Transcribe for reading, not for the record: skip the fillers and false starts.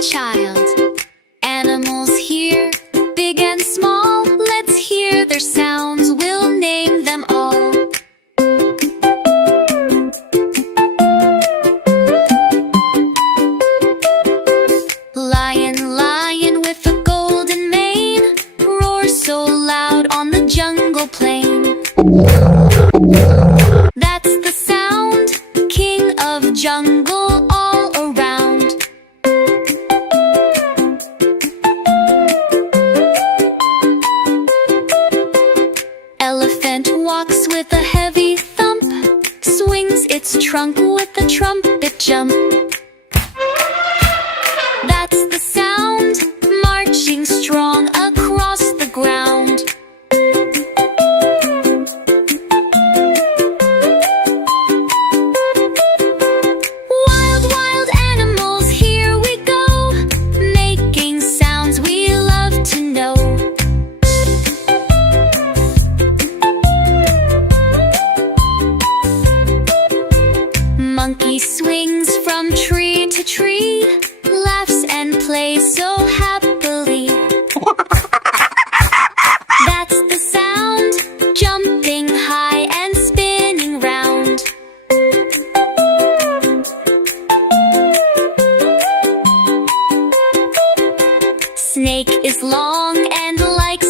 child. Animals here, big and small. Let's hear their sounds, we'll name them all. Lion, lion with a golden mane, roars so loud on the jungle plain. That's the sound, king of jungle all around. Elephant walks with a heavy thump, swings its trunk with a trumpet jump. That's the sound, marching strong across the ground. Wild, wild animals, here we go, making sounds we love to know. Monkey swings from tree to tree, laughs and plays so happily. That's the sound, jumping high and spinning round. Snake is long and likes